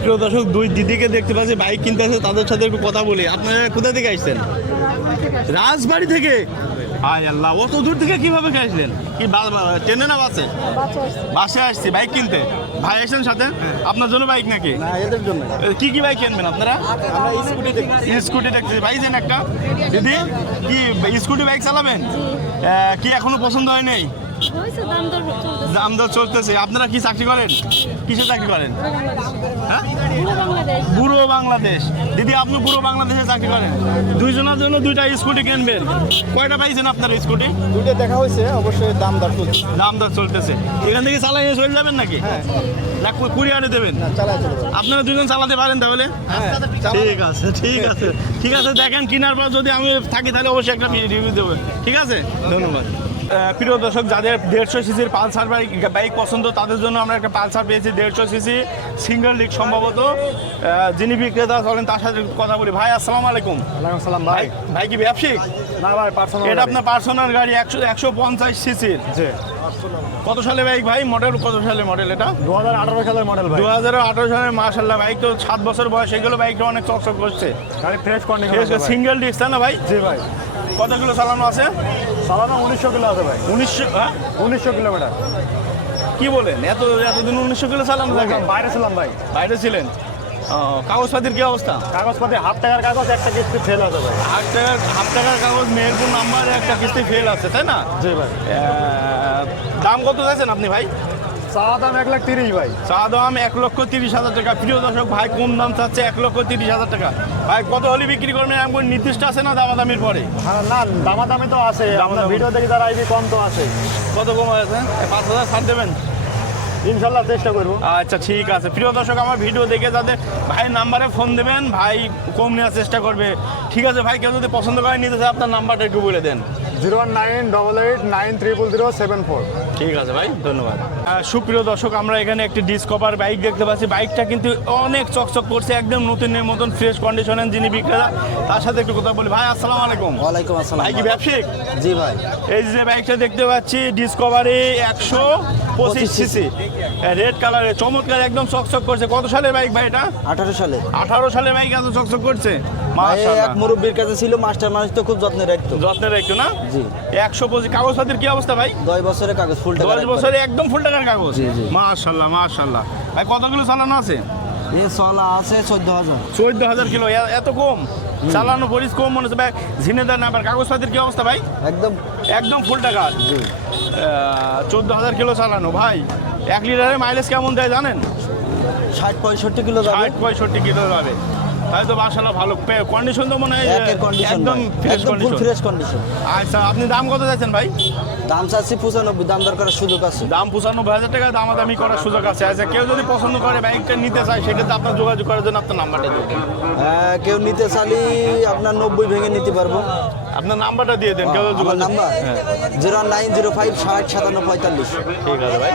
প্রিয় দর্শক দুই দিদিকে দেখতে পাচ্ছি বাইক কিনতে আছে তাদের সাথে একটু কথা বলি। আপনারা কোথা থেকে আসছেন? রাজবাড়ি থেকে? আয় আল্লাহ অত দূর থেকে কীভাবে আসলেন? কি ট্রেনে না বাসে? বাসে আসছি। বাইক কিনতে? ভাই আসছেন সাথে? আপনার জন্য বাইক নাকি? এদের জন্য। কি কি বাইক কিনবেন আপনারা? স্কুটি দেখি স্কুটি দেখতে বাইক দেন একটা। দিদি কি স্কুটি বাইক চালাবেন? কি এখনও পছন্দ হয় নাই? দাম দর চলতেছে। আপনারা কি চাকরি করেন? কিসে চাকরি করেন? হ্যাঁ? পুরো বাংলাদেশ। পুরো দিদি আপনি পুরো বাংলাদেশে চাকরি করেন? দুইজনের জন্য দুইটা স্কুটি কিনবেন। কয়টা পাইছেন আপনার স্কুটি? দুইটা দেখা হয়েছে অবশ্যই দাম দর চলছে দাম দর চলতেছে। এখান থেকে চালাইয়ে চলে যাবেন নাকি? হ্যাঁ। না কুরিয়ারে দেবেন? না চালাই চলবে আপনারা দুজন চালাতে পারেন তাহলে? হ্যাঁ ঠিক আছে ঠিক আছে ঠিক আছে। দেখেন কেনার পর যদি আমি থাকি তাহলে অবশ্যই একটা রিভিউ দেবো। ঠিক আছে? ধন্যবাদ। প্রিয় দর্শক যাদের দেড়শো সিসির পালসার বাইক বাইক পছন্দ তাদের জন্য আমরা একটা পালসার পেয়েছি দেড়শো সিসি সিঙ্গেল ডিক সম্ভবত। যিনি বিক্রেতা চলেন তার সাথে কথা বলি। ভাই আসসালামু আলাইকুম। ওয়ালাইকুম সালাম ভাই। ভাই কি ব্যবসায়িক? না ভাই পার্সোনাল এটা আপনার পার্সোনাল গাড়ি একশো একশো পঞ্চাশ সিসির। জি। কত সালে বাইক ভাই? মডেল কত সালে মডেল এটা? দু হাজার আঠারো সালের মডেল ভাই। দু হাজার আঠারো সালে মার্শাল্লাহ বাইক তো সাত বছর বয়স এগুলো বাইকটা অনেক চকচক করছে। গাড়ি ফ্রেশ কন্ডিশন সিঙ্গেল ডিস্ক তাই না ভাই? জি ভাই। কত কিলো চালানো আছে? চালানো উনিশশো কিলো আছে ভাই। উনিশশো হ্যাঁ? উনিশশো কিলোমিটার। কি বলেন? এত এতদিন উনিশশো কিলো চালানো থাকে? বাইরে ছিলাম ভাই। বাইরে ছিলেন? কাগজপাতির কি অবস্থা? কাগজপাতি হাফ টাকার কাগজ একটা কিস্তি ফেল আছে ভাই। হাফ টাকার হাফ টাকার কাগজ মেহেরপুর নাম্বারে একটা কিস্তি ফেল আছে তাই না? জি ভাই। দাম কত চাইছেন আপনি ভাই? চা দাম এক লাখ তিরিশ ভাই। চা দাম এক লক্ষ তিরিশ হাজার টাকা। প্রিয় দর্শক ভাই কম দাম চাচ্ছে এক লক্ষ তিরিশ হাজার টাকা। ভাই কত হলে বিক্রি করবেন? এমন নির্দিষ্ট আছে না দামাদামির পরে? হ্যাঁ, না দামাদামি তো আছে। ভিডিও দেখি তার আইবি কম তো আছে। কত কম আছে? পাঁচ হাজার ছাড় দেবেন? ইনশাল্লাহ চেষ্টা করব। আচ্ছা ঠিক আছে। প্রিয় দর্শক আমার ভিডিও দেখে যাতে ভাই নাম্বারে ফোন দেবেন ভাই কম নেওয়ার চেষ্টা করবে। ঠিক আছে ভাই কেউ যদি পছন্দ করে নিতে চায় আপনার নাম্বারটা একটু বলে দেন। Zero nine double eight nine triple zero seven four. ঠিক আছে ভাই ধন্যবাদ। সুপ্রিয় দর্শক আমরা এখানে একটি ডিসকভার বাইক দেখতে পাচ্ছি। বাইকটা কিন্তু অনেক চকচক করছে একদম নতুনের মতন ফ্রেশ কন্ডিশনের যিনি বিক্রেতা তার সাথে একটু কথা বলি। ভাই আসসালামু আলাইকুম। ওয়ালাইকুম আসসালাম। ভাই কি ব্যবসায়িক? জি ভাই। এই যে বাইকটা দেখতে পাচ্ছি ডিসকভারি একশো পঁচিশ সিসি রেড কালারের চমৎকার একদম চকচক করছে। কত সালের বাইক ভাই এটা? আঠারো সালে। আঠারো সালের বাইক এত চকচক করছে? এক মুরব্বীর কাছে ছিল মাস্টার মানুষ তো খুব যত্নে রাখতো। যত্নের একটু না? জি। একশো পঁচিশ কাগজপাতির কি অবস্থা ভাই? দশ বছরের কাগজ ফুল টাকা দশ বছরে একদম ফুল টাকার কাগজ। মাশাল্লাহ মাশাল্লাহ ভাই কতগুলো চালানো আছে? এ চলা আছে চোদ্দ হাজার। চোদ্দ হাজার কিলো এত কম? চালানো পরিস কম মনে হচ্ছে। ভাই ঝিনেদার নাম্বার কাগজপাতির কি অবস্থা ভাই? একদম। একদম ফুল টাকা। চোদ্দ হাজার কিলো চালানো ভাই। এক লিটারের মাইলেজ কেমন দেয় জানেন? ষাট পঁয়ষট্টি কিলো ষাট পঁয়ষট্টি কিলো যাবে। তাই তো মাশাল্লাহ ভালো। কন্ডিশন তো মনে হয় একদম ফ্রেশ কন্ডিশন আচ্ছা আপনি দাম কত চাইছেন ভাই? দাম চাচ্ছি পঁচানব্বই দাম দরকার সুযোগ আছে। দাম পঁচানব্বই হাজার টাকা দামাদামি করার সুযোগ আছে। আচ্ছা কেউ যদি পছন্দ করে বাইকটা নিতে চায় সেক্ষেত্রে আপনার যোগাযোগ করার জন্য আপনার নাম্বারটা দেবেন হ্যাঁ, কেউ নিতে চালি আপনার নব্বই ভেঙে নিতে পারব। আপনার নাম্বারটা দিয়ে দেন কেউ যোগাযোগ নাম্বার? হ্যাঁ। জিরো নাইন জিরো ফাইভ ষাট সাতান্ন পঁয়তাল্লিশ। ঠিক আছে ভাই।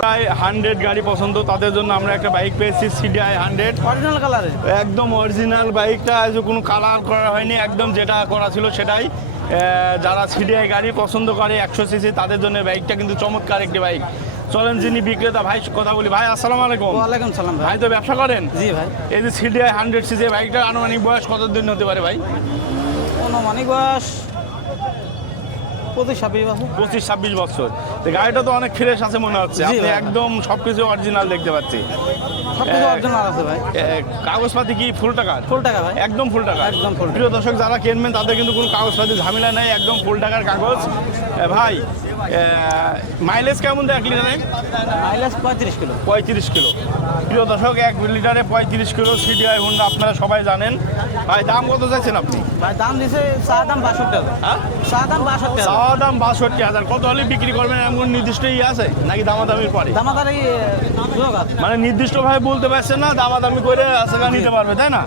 প্রায় হান্ড্রেড গাড়ি পছন্দ তাদের জন্য আমরা একটা বাইক পেয়েছি সিডিআই হান্ড্রেড। অরিজিনাল কালারের একদম অরিজিনাল বাইকটা আজ কোনো কালার করা হয়নি একদম যেটা করা ছিল সেটাই। যারা সিডিআই গাড়ি পছন্দ করে একশো সিসি তাদের জন্য বাইকটা কিন্তু চমৎকার একটি বাইক। চলেন যিনি বিক্রেতা ভাই কথা বলি। ভাই আসসালামু আলাইকুম। ওয়ালাইকুম সালাম ভাই। তো ব্যবসা করেন? জি ভাই। এই যে সিডিআই হান্ড্রেড সিসি বাইকটার আনুমানিক বয়স কতদিন হতে পারে ভাই? অনুমানিক বয়স পঁচিশ ছাব্বিশ বছর। পঁচিশ ছাব্বিশ বছর। গাড়িটা তো অনেক ফ্রেশ আছে মনে হচ্ছে। আপনি একদম সবকিছু অরিজিনাল দেখতে পাচ্ছি। সব কিছু অরিজিনাল ভাই এ, কাগজপাতি কি ফুল টাকা? ফুল টাকা ভাই। একদম ফুল টাকা। একদম টাকা। প্রিয় দর্শক যারা কিনবেন তাদের কিন্তু কোনো কাগজপাতি ঝামেলা নাই একদম ফুল টাকার কাগজ। ভাই মাইলেজ কেমন দেয় এক লিটারে? মাইলেজ পঁয়ত্রিশ কিলো। পঁয়ত্রিশ কিলো। প্রিয় দর্শক এক লিটারে পঁয়ত্রিশ কিলো সিডিআই হুন্ডা আপনারা সবাই জানেন। ভাই দাম কত চাইছেন আপনি? ভাই দাম দিছে চা দাম বাষট্টি হাজার। হ্যাঁ? চা দাম বাষট্টি চাওয়া দাম বাষট্টি হাজার। কত হলে বিক্রি করবেন? এমন নির্দিষ্ট ই আছে? নাকি দামাদামির পরে আছে। মানে নির্দিষ্টভাবে বলতে পারছেন না দামাদামি করে সেখানে নিতে পারবে তাই না?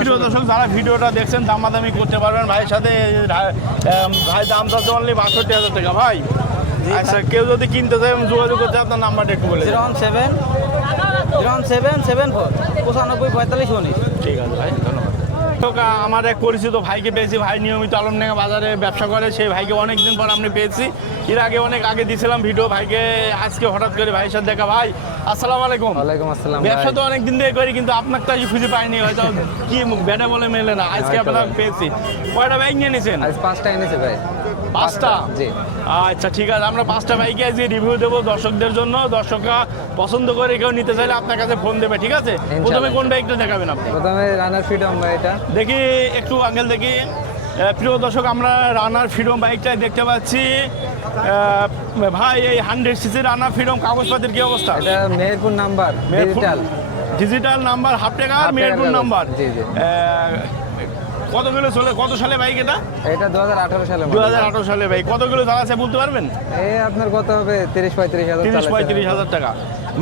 প্রিয় দর্শক যারা ভিডিওটা দেখছেন দামাদামি করতে পারবেন। ভাইয়ের সাথে ভাই দাম দাম অনলি বাষট্টি হাজার টাকা ভাই। আচ্ছা কেউ যদি কিনতে চায় যোগাযোগ করতে আপনার নাম্বারটা একটু বলে zero seven zero seven seven four পঁচানব্বই পঁয়তাল্লিশ উনিশ। ঠিক আছে ভাই। আমার এক পরিচিত ভাইকে পেয়েছি। ভাই নিয়মিত আলমডাঙ্গা বাজারে ব্যবসা করে। সেই ভাইকে অনেক দিন পর আমি পেয়েছি। এর আগে অনেক আগে দিয়েছিলাম ভিডিও। ভাইকে আজকে হঠাৎ করে ভাইয়ের সাথে দেখা। ভাই আসসালামু আলাইকুম। ওয়ালাইকুম আসসালাম ব্যবসা তো অনেক দিন ধরে করি কিন্তু আপনার তো আজ খুঁজে পাইনি। হয়তো কি বেটা বলে মেলে না। আজকে আপনার পেয়েছি। কয়টা বাইক নিয়ে নিয়েছেন আজ পাঁচটা এনেছে ভাই। পাঁচটা জি। আচ্ছা ঠিক আছে আমরা পাঁচটা বাইকে আজকে রিভিউ দেবো দর্শকদের জন্য। দর্শকরা পছন্দ করে কেউ নিতে চাইলে আপনার কাছে ফোন দেবে ঠিক আছে? প্রথমে কোন বাইকটা দেখাবেন আপনি? প্রথমে রানার ফ্রিডম ভাই এটা। দেখি একটু আঙ্গেল দেখি। প্রিয় দর্শক আমরা রানার ফ্রিডম বাইকটাই দেখতে পাচ্ছি। ভাই এই হান্ড্রেড সিসি রানার ফ্রিডম কাগজপাতির কি অবস্থা? এটা Meherpur number digital digital number half টাকা মেহেরপুর নাম্বার জি, জি। কত কিলো চলে কত সালে বাইক এটা? এটা দু হাজার আঠারো সালে দু হাজার আঠারো সালে বাইক কত কিলো চালাচ্ছে বলতে পারবেন? এ আপনার কত হবে? তিরিশ পঁয়ত্রিশ হাজার তিরিশ। পঁয়ত্রিশ হাজার টাকা।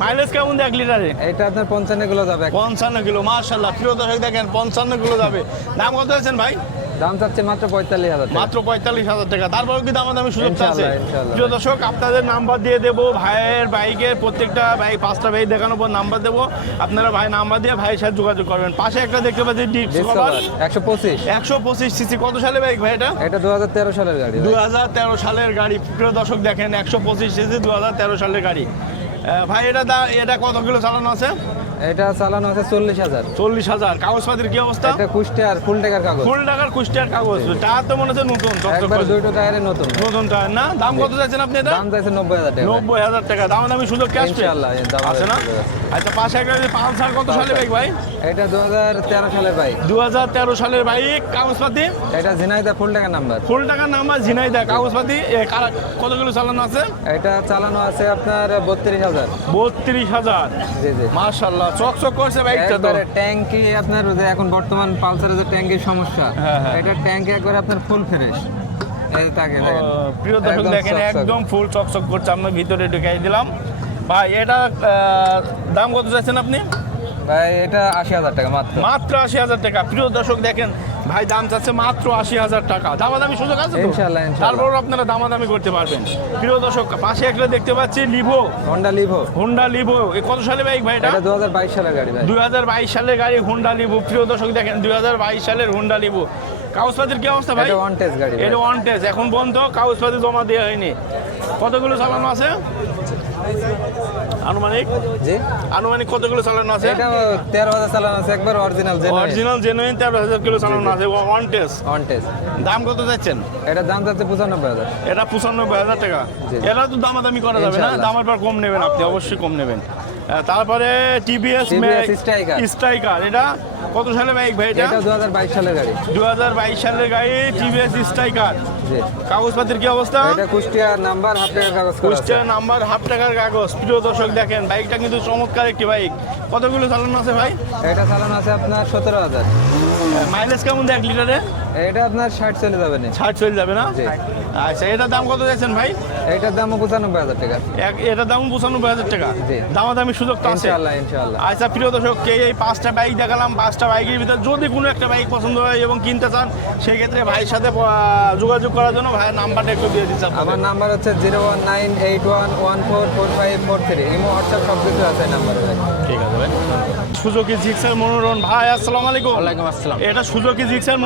মাইলেজ কেমন দেখ লিটারে এটা আপনার পঞ্চান্ন কিলো যাবে। পঞ্চান্ন কিলো মার্শাল্লাহ প্রিয় দর্শক দেখেন পঞ্চান্ন কিলো যাবে। দাম কত আছেন ভাই? দাম চাচ্ছে মাত্র পঁয়তাল্লিশ হাজার টাকা। মাত্র পঁয়তাল্লিশ হাজার টাকা। তারপরে কি দামাদামি সুযোগটা আছে? ইনশাআল্লাহ, ইনশাআল্লাহ। প্রিয় দর্শক আপনাদের নাম্বার দিয়ে দেবো ভাইয়ের বাইকের প্রত্যেকটা বাইক পাঁচটা বাইক দেখানোর পর নাম্বার দেবো। আপনারা ভাই নাম্বার দিয়ে ভাইয়ের সাথে যোগাযোগ করবেন। পাশে একটা দেখতে পাচ্ছি ডিসকভার একশো পঁচিশ। একশো পঁচিশ সিসি কত সালে বাইক ভাই এটা? এটা দু হাজার তেরো সালের গাড়ি দু হাজার তেরো সালের গাড়ি। প্রিয় দর্শক দেখেন একশো পঁচিশ সিসি দু হাজার তেরো সালের গাড়ি। ভাই এটা এটা কত কিলো চালানো আছে? এটা চালানো আছে চল্লিশ হাজার। চল্লিশ হাজার। কাগজপাতির কি অবস্থা? এটা কুষ্টিয়ার ফুল টাকার কাগজ। ফুল টাকার কুষ্টিয়ার কাগজ। টায়ার তো মনে হচ্ছে নতুন একবার। দুইটো টায়ারে নতুন। নতুন টায়ার। না? দাম কত যাচ্ছেন আপনি এটা? দাম চাইছে নব্বই হাজার টাকা। নব্বই হাজার টাকা। দাম দামি সুযোগ ক্যাশ ইনশাআল্লাহ, আছে না। আচ্ছা পাশে একটা পালসার কত সালে বাইক ভাই? এটা দু হাজার তেরো সালের বাইক দু হাজার তেরো সালের বাইক কাগজপাতি? এটা ঝিনাইদা ফুল টাকার নাম্বার। ফুল টাকার নাম্বার ঝিনাইদা কাগজপাতি? কত কিলো চালানো আছে? এটা চালানো আছে আপনার বত্রিশ হাজার। বত্রিশ হাজার। জি জি। মার্শাল্লাহ চকচক করছে বাইকটা তো। ট্যাঙ্কি আপনার যে এখন বর্তমান পালসারের যে ট্যাঙ্কির সমস্যা হ্যাঁ, হ্যাঁ। এটা ট্যাঙ্কি একবার আপনার ফুল ফ্রেশ প্রিয় দর্শক দেখেন একদম ফুল চকচক করছে আমরা ভিতরে ঢুকাই দিলাম। ভাই এটা দাম কত চাইছেন আপনি? ভাই এটা আশি হাজার টাকা মাত্র। মাত্র আশি হাজার টাকা। প্রিয় দর্শক দেখেন ভাই দাম চাচ্ছে মাত্র আশি হাজার টাকা। দামাদামি সুযোগ আছে। তারপর আপনারা দামাদামি করতে পারবেন। প্রিয় দর্শক পাশে একটা দেখতে পাচ্ছি Livo Honda Livo Honda Livo এ কত সালে বাইক ভাই এটা? দু হাজার বাইশ সালের গাড়ি দুই হাজার বাইশ সালের গাড়ি হোন্ডা লিভো প্রিয় দর্শক দেখেন দুই হাজার বাইশ সালের হোন্ডা লিভো কাগজপাতির কি অবস্থা ভাই? এটা ওয়ান টেস্ট গাড়ি এটা ওয়ান টেস্ট এখন পর্যন্ত কাগজপাতি জমা দেওয়া হয়নি। কতগুলো চালানো আছে? আনুমানিক? জি। আনুমানিক কতগুলো চালানো আছে? এটা তেরো হাজার চালানো আছে একবার অরিজিনাল অরিজিনাল জেনুইন তেরো হাজার কিলো চালানো আছে। ওয়ান টেস্ট ওয়ান টেস্ট দাম কত যাচ্ছেন এটা দাম যাচ্ছে পঁচানব্বই হাজার। এটা পঁচানব্বই হাজার টাকা। এটা তো দামাদামি করা যাবে না। দামের পর কম নেবেন আপনি অবশ্যই কম নেবেন। তারপরে টিভিএস স্ট্রাইকার এটা কত সালে বাইক ভাই এটা? এটা দু হাজার বাইশ সালের গাড়ি। দু হাজার বাইশ সালের গাড়ি টিভিএস স্ট্রাইকার জি। কাগজপাতির কি অবস্থা? এটা কুষ্টিয়ার নাম্বার হাফ টাকার কাগজ কুষ্টিয়ার নাম্বার হাফ টাকার কাগজ। প্রিয় দর্শক দেখেন বাইকটা কিন্তু চমৎকার একটি বাইক। কতগুলো চালানো আছে ভাই? এটা চালানো আছে আপনার সতেরো হাজার। মাইলেজ কেমন দেখ লিটারে? এটা আপনার ষাট চলে যাবে না। ছাড় চলে যাবে না? আচ্ছা এটার দাম কত যাচ্ছেন ভাই? এটার দাম পঁচানব্বই হাজার টাকা। এক এটার দাম পঁচানব্বই হাজার টাকা। দামাদামি সুযোগ তো আছে। ইনশাআল্লাহ ইনশাআল্লাহ। আচ্ছা প্রিয় দর্শক কে এই পাঁচটা বাইক দেখালাম। পাঁচটা বাইকের ভিতরে যদি কোনো একটা বাইক পছন্দ হয় এবং কিনতে চান সেক্ষেত্রে ভাইয়ের সাথে যোগাযোগ করার জন্য ভাইয়ের নাম্বারটা একটু দিয়ে দিচ্ছি আমার নাম্বার হচ্ছে zero one nine eight one one four four five four three. Imo WhatsApp সব কিছু আছে নাম্বারে। ঠিক আছে ভাই। সুজুকি জিক্সার ভাই আসসালামু আলাইকুম। ওয়ালাইকুম আসসালাম। এটা সুজুকি জিক্সার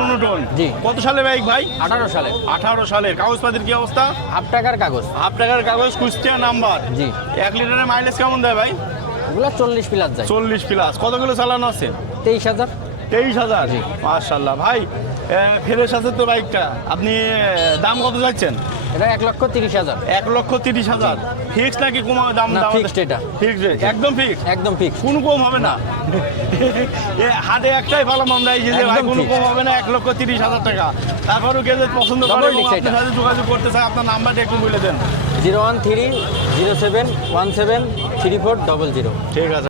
জি। কত সালে বাইক ভাই? আঠারো সালে। আঠারো সালের। কাগজপাতির কি অবস্থা? হাফ টাকার কাগজ। হাফ টাকার কাগজ কুষ্টিয়া নাম্বার। জি। লিটারের মাইলেজ কেমন দেয় ভাই? ওগুলো চল্লিশ প্লাস যায়। চালানো আছে? ভাই ফেরের সাথে তো বাইকটা আপনি দাম কত যাচ্ছেন এটা এক লক্ষ তিরিশ হাজার। এক লক্ষ তিরিশ হাজার। ফিক্স নাকি কমা দাম দাম fixed এটা। ফিক্সড একদম ফিক্স একদম ফিক্স কোনো কম হবে না। হাটে একটাই পালাম আমরা এই যে ভাই কোনো কম হবে না এক লক্ষ তিরিশ হাজার টাকা। তারপরও কেউ পছন্দ করে আপনার। সাথে যোগাযোগ করতে চায় আপনার নাম্বারটা একটু বলে দেন। Zero one three zero seven one seven three four double zero. ঠিক আছে।